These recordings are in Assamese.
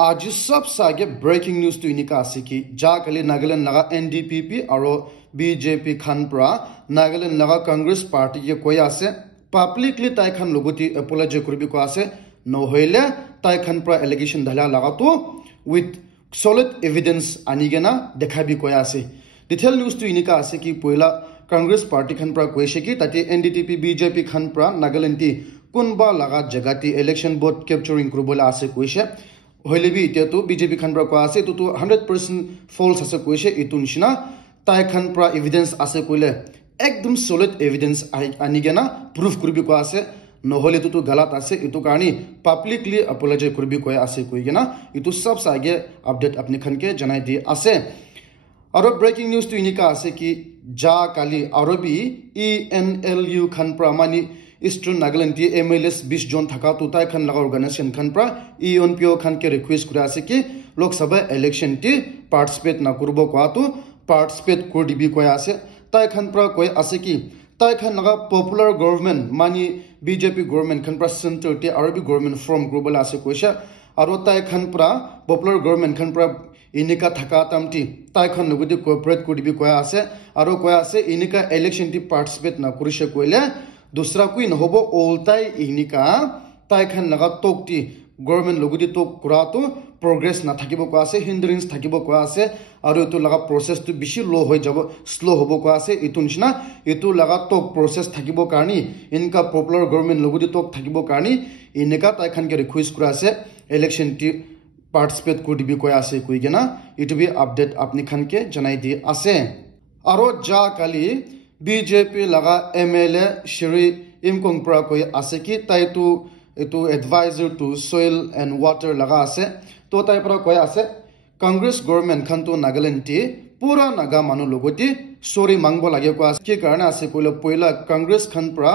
आज सब सागे ब्रेकिंग न्यूज तो इनिका आसे कि जाकली नागालैंड लगा एनडीपीपी और बीजेपी खानप्रा नागालैंड लगा कांग्रेस पार्टी के कोई आसे पब्लिकली ताइखान लोगोती अपोलॉजी करबी को आसे न होइले ताइखानप्रा एलिगेशन धला लगा तो विथ सॉलिड एविडेंस आनिगेना देखाबी कोई आसे डिटेल न्यूज तो इनिका आसे कि पहिला कांग्रेस पार्टी खानप्रा कोइसे कि ताते एनडीपीपी बीजेपी खानप्रा नागालैंड ती कुनबा लगा जगाती इलेक्शन बोर्ड कैप्चरिंग करबोला आसे कोइसे होइले भी इते तो बीजेपी खानप्रा को आसे तो 100% फॉल्स आसे कोइसे इतु निशिना ताइ खानप्रा एविडेंस आसे कोइले एकदम सॉलिड एविडेंस आनिगेना प्रूफ करबी को आसे নহলে তো গলত আছে ইটো কারণে পাবলিকলি অ্যাপোলজি করবি কয় আছে কইগেনা ইটো সব আগে আপডেট আপনি খানকে জানাই দি আছে আর ব্রেকিং নিউজ তো ইনিকা আছে কি যা কালি আরবি ইএনএলইউ খানপ্রা মানি ইস্টার্ন নাগাল্যান্ড টি এমএলএস 20 জন থাকা তো তাই খান লাগা অর্গানাইজেশন খানপ্রা ইএনপিও খানকে রিকোয়েস্ট করে আছে কি লোকসভা ইলেকশন টি পার্টিসিপেট না করব কোয়া তো পার্টিসিপেট করবি কয় আছে তাই খানপ্রা কয় আছে কি তাই খান লাগা পপুলার গভর্নমেন্ট মানি बीजेपी गवर्नमेंट खानप्रा सेंटर टी आरबी गवर्नमेंट फ्रॉम ग्लोबल आसे कोइसा आरो ताइ खानप्रा पपुलर गवर्नमेंट खानप्रा इनिका थाका तामटी ताइ खान लगुदि कोऑपरेट करबि कोया आसे आरो कोया आसे इनिका इलेक्शन टी पार्टिसिपेट ना करिसे कोइले दूसरा कोइ नहोबो ओलताइ इनिका ताइ खान लगा तोकटी गवर्नमेंट लगुदि तो कुरा तो प्रोग्रेस ना থাকিব কোয়া আছে হিন্ড্রেন্স থাকিব কোয়া আছে আৰু এটো লাগা প্ৰসেস তো বেছি লো হৈ যাব স্লো হ'ব কোৱা আছে এটো নিচিনা এটো লাগা তো প্ৰসেস থাকিব কাৰণে ইনকা পপুলাৰ গৱৰ্নমেন্ট লগুদি তো থাকিব কাৰণে ইনকা তাইখানকে ৰিকুৱেষ্ট কৰা আছে ইলেকশন টি পাৰ্টিসিপেট কৰিবি কোৱা আছে কইগেনা এটো বি আপডেট আপনি খানকে জনাই দি আছে আৰু যা কালি বিজেপি লাগা এমএলএ শ্ৰী ইমকংপ্ৰা কৈ আছে কি তাইটো এটো adviser two soil and water লাগা আছে তো তাই পৰা কয় আছে কাংগ্ৰেছ গভৰ্নমেন্ট খান তো নাগাল্যান্ড টি পুৰা নাগা মানু লগতি সৰি মাংব লাগে কোৱা কি কাৰণে আছে কইলে পইলা কাংগ্ৰেছ খান পৰা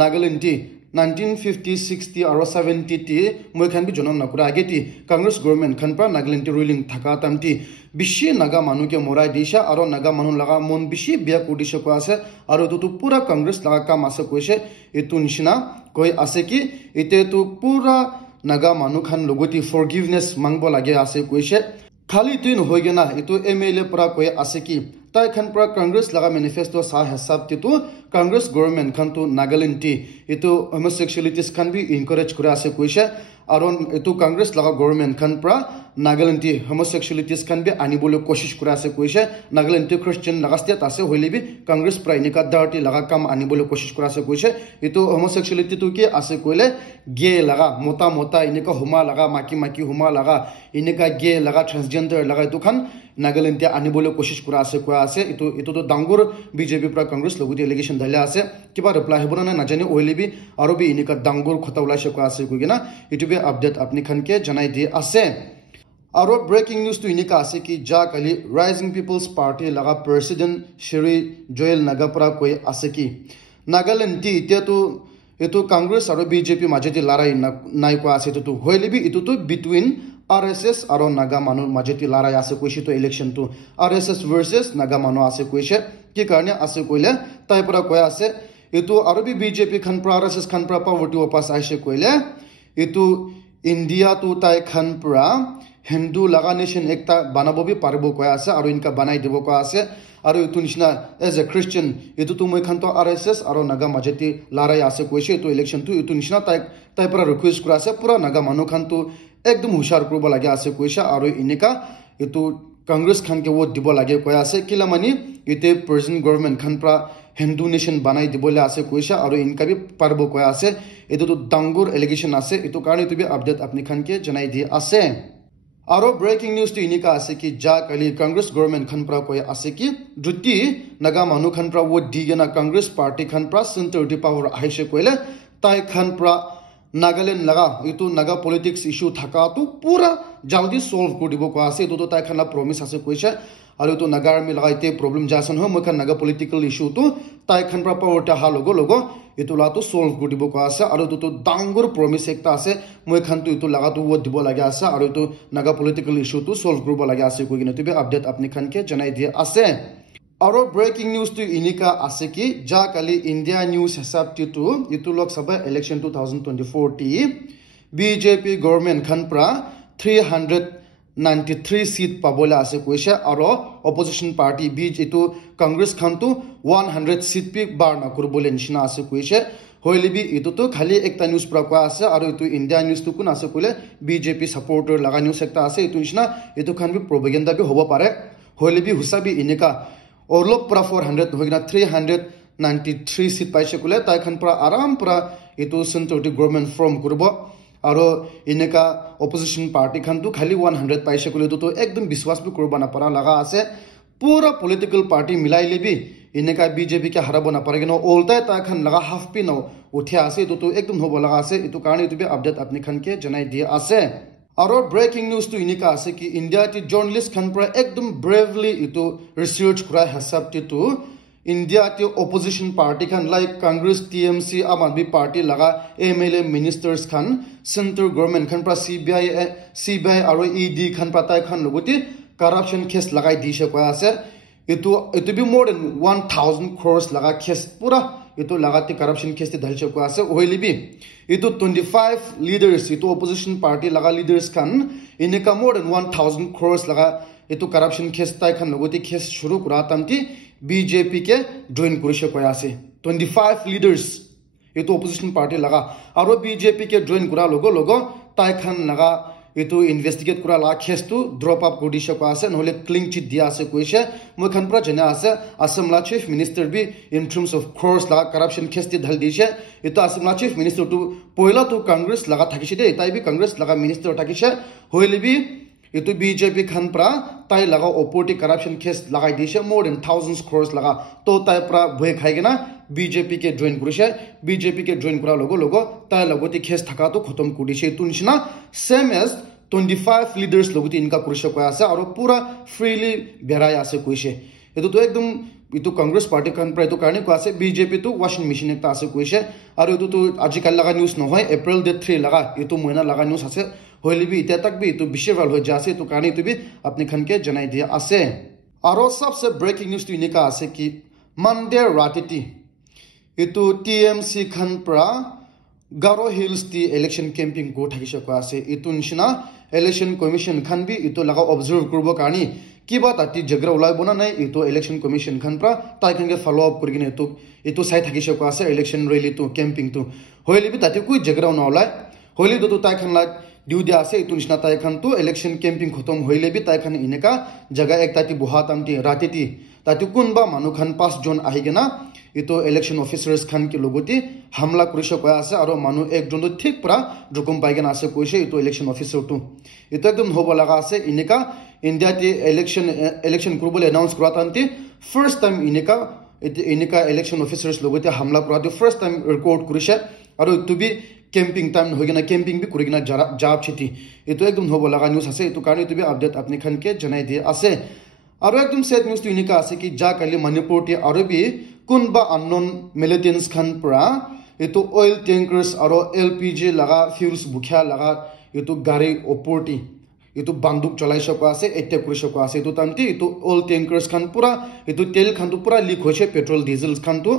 নাগাল্যান্ড টি 1950 60 আৰু 70 টি মই খান বি জনম নকৰা আগেটি কাংগ্ৰেছ গভৰ্নমেন্ট খান পৰা নাগাল্যান্ড টি ৰুলিং থাকা তামটি বিশি নাগা মানুকে মৰাই দিছা আৰু নাগা মানু লাগা মন বিশি বিয়া কৰিছে কোৱা আছে আৰু তো পুৰা কাংগ্ৰেছ লাগা কাম আছে কৈছে এটো নিচিনা কৈ আছে কি এতে তো পুরা নাগা মানু খান লগতি ফরগিভনেস মাংব লাগে আছে কৈছে খালি তুই নহৈ গেনা এটো এমএলএ পৰা কৈ আছে কি তাই খান পৰা কাংগ্ৰেছ লাগা ম্যানিফেস্টো সা হিসাব তে কাংগ্ৰেছ গভৰ্নমেন্ট খান তো নাগাল্যান্ড টি এটো হোমোসেক্সুয়ালিটিস খান বি এনকাৰেজ কৰে আছে কৈছে আৰু এটো কাংগ্ৰেছ লাগা গভৰ্নমেন্ট খান পৰা নাগাল্যান্ড টি হোমোসেক্সুয়ালিটিস খান বি আনিবলৈ কোशिশ কৰে আছে কৈছে নাগাল্যান্ড টি খ্ৰিস্টান লাগা স্টেট আছে হইলেবি কাংগ্ৰেছ পৰা ইনিকা ডাৰ্টি লাগা কাম আনিবলৈ কোशिশ কৰে আছে কৈছে এটো হোমোসেক্সুয়ালিটি তো কি আছে কইলে গে লাগা মোটা মোটা ইনিকা হুমা লাগা মাকি মাকি হুমা লাগা ইনিকা গে লাগা ট্রান্সজেন্ডার লাগা এটো খান নাগাল্যান্ড টি আনিবলৈ কোशिশ কৰে আছে কোৱা আছে এটো তো ডাঙৰ বিজেপি পৰা কাংগ্ৰেছ লগতি এলিগেশন ধালে আছে কিবা ৰিপ্লাই হ'ব না নাজানে ওইলিবি আৰু বি ইনিকা ডাঙৰ কথা ওলাইছে কোৱা আছে কইগেনা ইটোবে আপডেট আপনি খানকে জানাই দি আছে আৰু ব্ৰেকিং নিউজ তো ইনিকা আছে কি যা কালি ৰাইজিং পিপলস পাৰ্টি লাগা প্ৰেসিডেন্ট শ্ৰী জয়েল নাগাপৰা কৈ আছে কি নাগাল্যান্ড টি ইতেতো এটো কাংগ্ৰেছ আৰু বিজেপি মাজেতি লৰাই নাই কোৱা আছে তো হইলিবি ইটো তো বিটুইন আৰএসএস আৰু নাগা মানুৰ মাজেতি লৰাই আছে কৈছে তো ইলেকশন তো আৰএসএস ভাৰ্সেস নাগা মানু আছে কৈছে কি কাৰণে আছে কইলে তাই পৰা কৈ আছে এটো আৰু বিজেপি খান পৰা আৰএসএস খান পৰা পাৱৰ্টি ওপাস আইছে কইলে এটো ইন্ডিয়া তো তাই খান পৰা হিন্দু লাগা নেশন একটা বানাবো বি পাৰবো কয় আছে আৰু ইনকা বানাই দিব কয় আছে আৰু এটো নিচিনা এজ এ খ্ৰিস্টান এটো তো মই খান তো আৰএসএস আৰু নাগা মাজেতি লৰাই আছে কৈছে এটো ইলেকশন তো এটো নিচিনা তাই পৰা ৰিকোয়েস্ট কৰা আছে পুৰা নাগা মানু খান তো একদম হুশাৰ কৰব লাগে আছে কৈছে আৰু ইনিকা এটো কাংগ্ৰেছ খানকে ভোট দিব লাগে কয় আছে কিলা মানি এতে প্ৰেজেন্ট গভৰ্নমেন্ট খান পৰা হিন্দু নেশন বানাই দিবলে আছে কৈছে আৰু ইনকা বি পাৰবো কয় আছে এটো তো ডাঙৰ এলিগেশন আছে এটো কাৰণে তুমি আপডেট আপনি খানকে জানাই দি আছে আৰু ব্ৰেকিং নিউজ তো ইনিকা আছে কি যা কালি কাংগ্ৰেছ গভৰ্নমেন্ট খান পৰা কৈ আছে কি যদি নাগা মানু খান পৰা ভোট দিগেনা কাংগ্ৰেছ পাৰ্টি খান পৰা সেন্টাৰ দি পাৱাৰ আহিছে কইলে তাই খান পৰা নাগাল্যান্ড লাগা এটো নাগা পলিটিক্স ইস্যু থাকা তো পুৰা জলদি সলভ কৰি দিব কোৱা আছে এটো তো তাই খানা প্ৰমিস আছে কৈছে আৰু তো নাগাৰ মি লাগাইতে প্ৰবলেম জাসন হয় মই খান নাগা পলিটিক্যাল ইস্যু তো তাই খান পৰা পাৱাৰটা হা লগো এটো লা তো সলভ কৰি দিব কোৱা আছে আৰু তো ডাঙৰ প্ৰমিস একটা আছে মই খান তো এটো লাগা তো ভোট দিব লাগে আছে আৰু তো নাগা পলিটিক্যাল ইস্যু তো সলভ কৰিব লাগে আছে কৈ কিনে তুমি আপডেট আপনি খানকে জনাই দিয়ে আছে আৰু ব্রেকিং নিউজ তো ইনিকা আছে কি যা কালি ইন্ডিয়া নিউজ হিসাব টিটো ইটো লোকসভা ইলেকশন 2024 টি বিজেপি গভর্নমেন্ট খান পৰা 393 seat pabola ase koise aro opposition party bj to congress khan tu 100 seat pi bar na kurbole nishina ase koise hoilibi itu to khali ekta news pra kwa ase aro itu india news tu kun ase kole bjp supporter laga news ekta ase itu nishina itu khan bi propaganda bi hobo pare hoilibi husabi inika orlop pra 400 hoigina 393 seat paise kole tai khan pra aram pra itu center to government form kurbo aro ineka opposition party khan tu khali 100 paise kole to ekdom biswas bi kurba na para laga ase pura political party milai lebi ineka bjp ke harabo na parageno oltai ta khan laga half pi no uthia ase to ekdom hobo laga ase itu karni tu bi update apni khan ke janai dia ase aro breaking news tu inika ase ki india ti journalist khan pra ekdom bravely itu research kura hasab ti tu india ti opposition party khan like congress tmc aam aadmi party laga mla ministers khan center government khan pra cbi aro ed khan pra tai khan loguti corruption case lagai dishe kwa ase itu bi more than 1000 crores laga case pura itu lagati corruption case te dhalche kwa ase oilibi itu 25 leaders itu opposition party laga leaders khan ineka more than 1000 crores laga itu corruption case tai khan loguti case shuru kura tamti bjp ke join kurishe kwa ase 25 leaders itu opposition party laga aro bjp ke join kura logo tai khan laga itu investigate kura la case tu drop up kodisha kwa ase nole clean chit dia ase koise moi khan pra jana ase assam la chief minister bi in terms of course la corruption case ti dhal dishe itu assam la chief minister tu poila tu congress laga thakise de tai bi congress laga minister thakise hoile bi itu bjp khan pra tai laga opportunity corruption case lagai dishe more than thousands crores laga to tai pra bhoi khaigena bjp ke join kurise bjp ke join kura logo tai logoti case thaka to khotom kudise tunishna same as 25 leaders logoti inka kurise kwa ase aro pura freely berai ase koise etu to ekdom itu congress party khan pra etu karni kwa ase bjp to washing machine ekta ase koise aro etu to ajikal laga news nohoy april date 3 laga etu moina laga news ase hoilibi ite tak bi etu bishival ho jase to karni tu bi apni khan ke janai dia ase aro sabse breaking news tu inika ase ki monday ratiti itu tmc khan pra garo hills ti election camping go thakise kwa ase itu nishina election commission khan bi itu laga observe kurbo karni kiba tati jagra ulai bona nai itu election commission khan pra tai khan ke follow up kurgine itu sai thakise kwa ase election rally tu camping tu hoili bi tati kui jagra una ulai hoili tu tai khan la diu dia ase itu nishina tai khan tu election camping khotom hoile bi tai khan ineka jaga ekta ti buhatam ti ratiti tati kunba manu khan 5 jon ahigena itu election officers khan ki logoti hamla kurisha kwa ase aro manu ekjon to thik pra jokom paigena ase koise itu election officer tu itu ekdom hobo laga ase ineka india ti election kurubole announce kura tanti first time ineka election officers logoti hamla kura tu first time record kurisha aro to be camping time hoigena camping bi kurigena job chiti itu ekdom hobo laga news ase itu karni to be update apni khan ke janai dia ase aro ekdom sad news tu inika ase ki ja kali manipur ti aro bi kunba unknown militants khan pra itu oil tankers aro lpg laga fuels bukhya laga itu gari oporti itu banduk cholai shakwa ase attack kuri shakwa ase itu tamti itu oil tankers khan pura itu tel khan tu pura leak hoise petrol diesel khan tu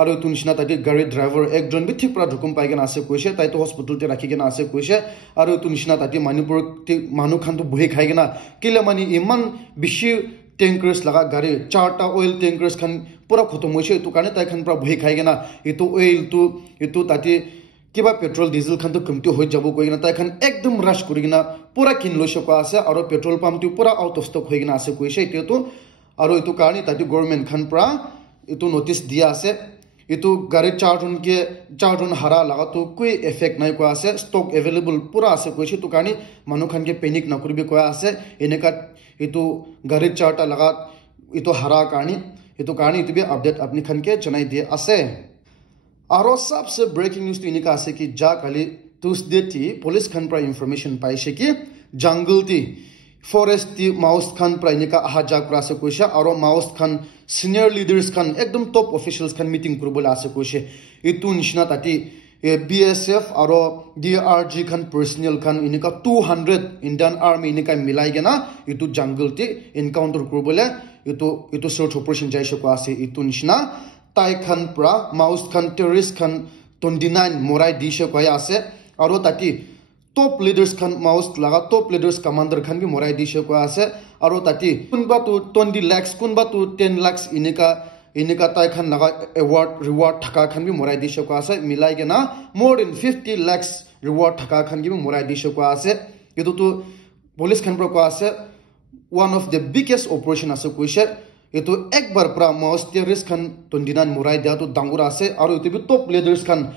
aro itu nishina tati gari driver ekjon bi thik pura dhukum paigena ase koise tai to hospital te rakhigena ase koise aro itu nishina tati manipur ti manu khan tu bhoi khaigena kila mani iman bishi tankers laga gari charta oil tankers khan pura khotom hoise itu karne tai khan pura bhoi khaigena itu oil tu itu tati kiba petrol diesel khan to kumti hoi jabo koigena tai khan ekdom rush kurigena pura kinlo shokwa ase aro petrol pump tu pura out of stock hoigena ase koise itu to aro itu karne tati government khan pura itu notice dia ase itu gari charjon hara laga to koi effect nai ko ase stock available pura ase koise to karne manu khan ke panic na kurbe ko ase eneka itu gari charta laga itu hara karni itu karni itu bi update apni khan ke janai dia ase aro sabse breaking news tu inika ase ki ja kali tuesday ti police khan pra information paise ki jungle ti forest ti mouse khan pra inika ahaja kura ase koise aro mouse khan senior leaders khan ekdom top officials khan meeting kurbola ase koise itu nishna tati BSF aro DRG khan personnel khan inika 200 Indian Army inika milai gena itu jungle ti encounter kurbole itu search operation jai shako ase itu nishna tai khan pra mouse khan terrorist khan 29 morai dishe koya ase aro tati top leaders khan maos laga top leaders commander khan bi morai di she ko ase aro tati kunba tu 20 lakhs kunba tu 10 lakhs inika tai khan laga award reward thaka khan bi morai di she ko ase milai gena more than 50 lakhs reward thaka khan gi morai di she ko ase etu tu police khan pro ko ase one of the biggest operation ase koise etu ekbar pra maos terrorist khan 29 morai dia tu dangur ase aro etu bi top leaders khan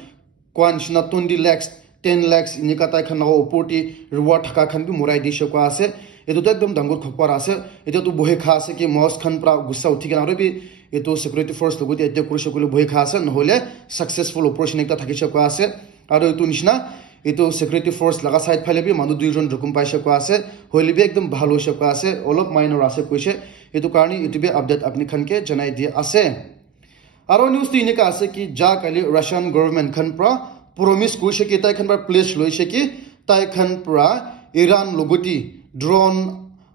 kwanchna 20 lakhs 10 lakhs inika tai khan laga opoti reward thaka khan bi morai di she ko ase etu to ekdom dangur khopar ase etu tu bohe kha ase ki maos khan pra gussa uthi kana aro bi etu security force logo ti attack kurishe kole bohe kha ase নহলে successful operation ekta thakishe ko ase aro etu nishna etu security force laga side phale bi manu duijon rukum paise ko ase hoile bi ekdom bhalo she ko ase olop minor ase koise etu karni etu bi update apni khan ke janai di ase aro news ti inika ase ki ja kali Russian government khan pra promise koise ki tai khan pra place loise ki tai khan pra Iran logoti drone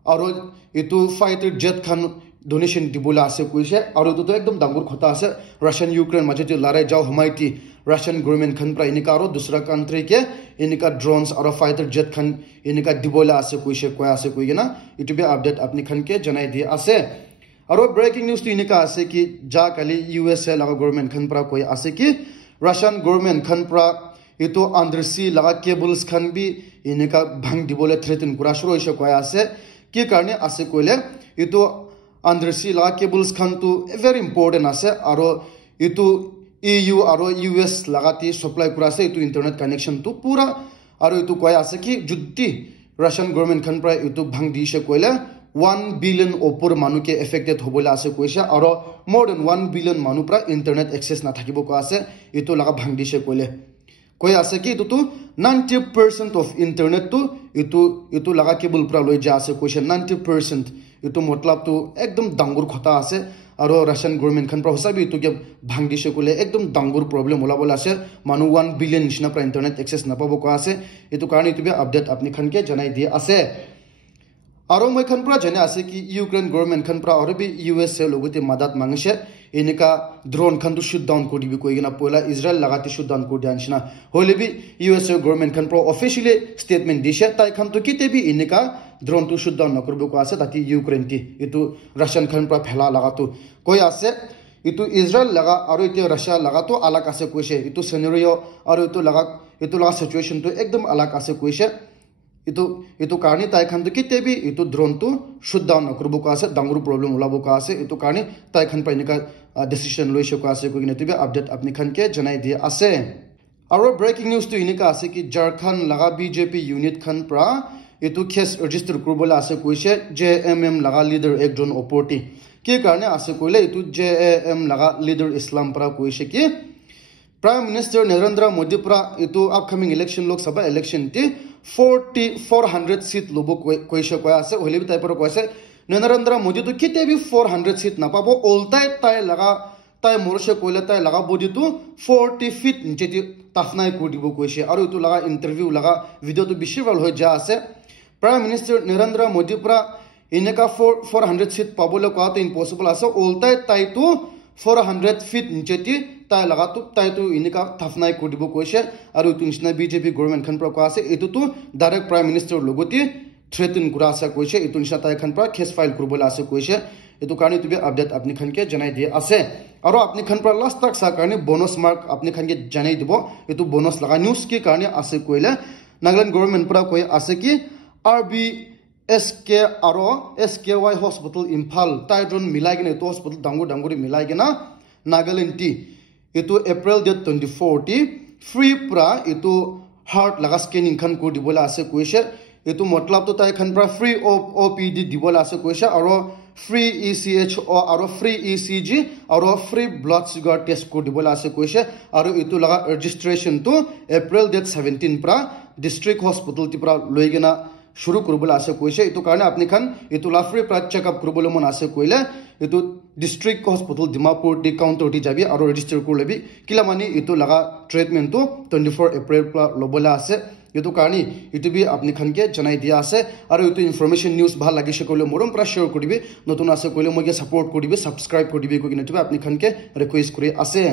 aro etu fighter jet khan donation dibola ase koise aro etu to ekdom dangur khota ase Russian Ukraine majeti larai jao humaiti Russian government khan pra inika aro dusra country ke inika drones aro fighter jet khan inika dibola ase koise koya ase koigena etu be update apni khan ke janai di ase aro breaking news ti inika ase ki ja kali USA laga government khan pra koi ase ki Russian government khan pra etu undersea laga cables khan bi inika bhang dibole threaten kura shuru hoise koya ase ki karne ase koile etu undersea laga cables khan tu very important ase aro etu EU aro US lagati supply kura ase etu internet connection tu pura aro etu koya ase ki juddi Russian government khan pra etu bhang di she koile 1 billion opor manu ke affected hobola ase koise aro more than 1 billion manu pra internet access na thakibo ko ase etu laga bhang di she koile koi ase ki etu tu 90% of internet tu etu laga cable pra loi ja ase koise 90% etu matlab tu ekdom dangur khota ase aro Russian government khan pra hosabi etu ke bhang di she kole ekdom dangur problem hola bola ase manu 1 billion nishna pra internet access na pabo ko ase etu karni tu be update apni khan ke janai di ase aro moi khan pra jane ase ki Ukraine government khan pra aro bi USA logote madat mangse enika drone khan tu shoot down kodi bi koigena poila Israel lagati shoot down kodi anshina hole bi USA government khan pro officially statement dishe tai khan tu kite bi enika drone tu shoot down nakorbo ko ase tati Ukraine ti etu Russian khan pra phela lagatu koi ase etu Israel laga aro etu Russia laga to alag ase koise etu scenario aro etu laga situation tu ekdom alag ase koise etu karni tai khan tu kite bi etu drone tu shoot down nakorbo ko ase dangur problem ulabo ko ase etu karni tai khan pa enika decision loise ko ase ko gine tu be update apni khan ke janai di ase aro breaking news tu inika ase ki Jharkhand laga BJP unit khan pra etu case register kurbola ase koise JMM laga leader ekjon oporti ke karne ase koile etu JMM laga leader Islam pra koise ki Prime Minister Narendra Modi pra etu upcoming election Lok Sabha election ti 400 seat lobo koise koya ase hole bi tai par koise Narendra Modi tu kite bi 400 seat na pabo oltai tai morse koile tai laga bodi tu 40 feet niche ti tafnai kodibo koise aro etu laga interview laga video tu bishi viral hoi ja ase Prime Minister Narendra Modi pra ineka 400 seat pabole ko to impossible ase oltai tai tu 400 feet niche ti tai laga tu tai tu inika thafnai kodibo koise aru tu nishna BJP government khan pra ko ase etu tu direct Prime Minister logoti threaten kura ase koise etu nishna tai khan pra case file kurbola ase koise etu karni tu be update apni khan ke janai di ase aro apni khan pra last tak sa karni bonus mark apni khan ke janai dibo etu bonus laga news ke karni ase koile Nagaland government pra koi ase ki RBSK aro SKY hospital Imphal taidron milai gena etu hospital dangur milai gena Nagaland ti etu April date 24 ti free pra etu heart laga scanning khan ko dibola ase koise etu matlab to tai khan pra free OPD dibola ase koise aro free ECHO aro free ECG aro free blood sugar test ko dibola ase koise aro etu laga registration to April date 17 pra district hospital ti pra loigena shuru kurbola ase koise etu karne apni khan etu la free pra check up kurbole mon ase koile etu district hospital Dimapur di counter ti jabi aro register kurlebi kila mani etu laga treatment to 24 April pra lobola ase etu karni etu bi apni khan ke janai dia ase aro etu information news bhal lagi shekole morom pra share koribe notun ase koile moge support koribe subscribe koribe ko kine tu apni khan ke request kori ase